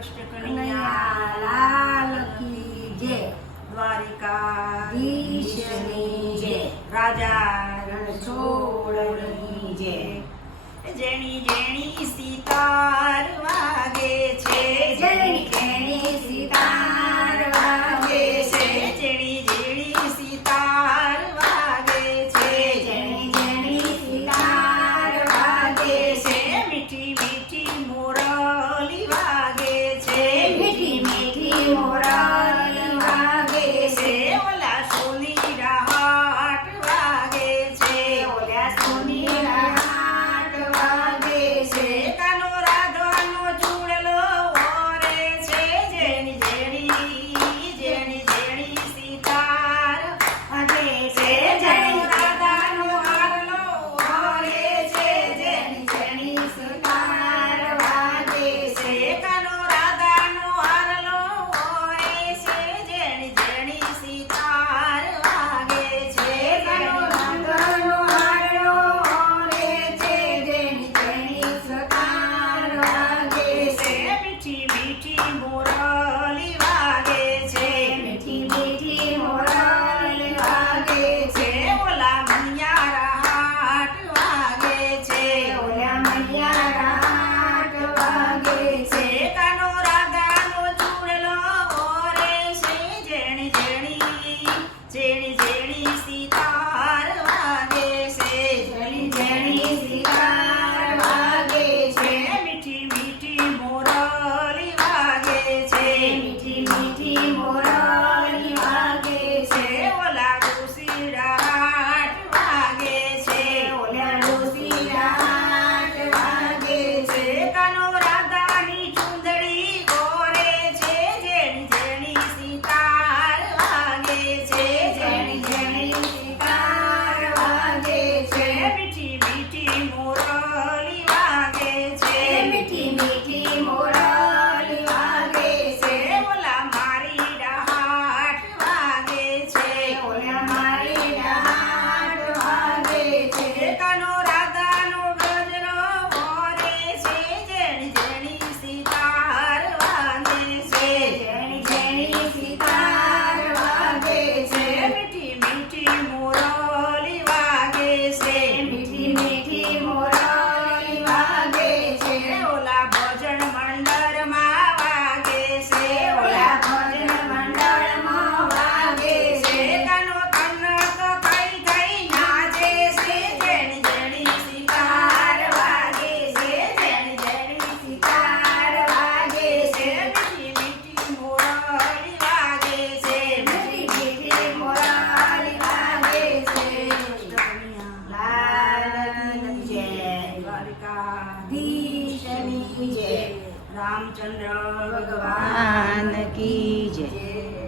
કૃષ્ણ કનૈયા લાલ કી જય દ્વારિકાધીશની જય. જેણી જેણી સી embora. Amén. की जय। रामचंद्र भगवान की जय।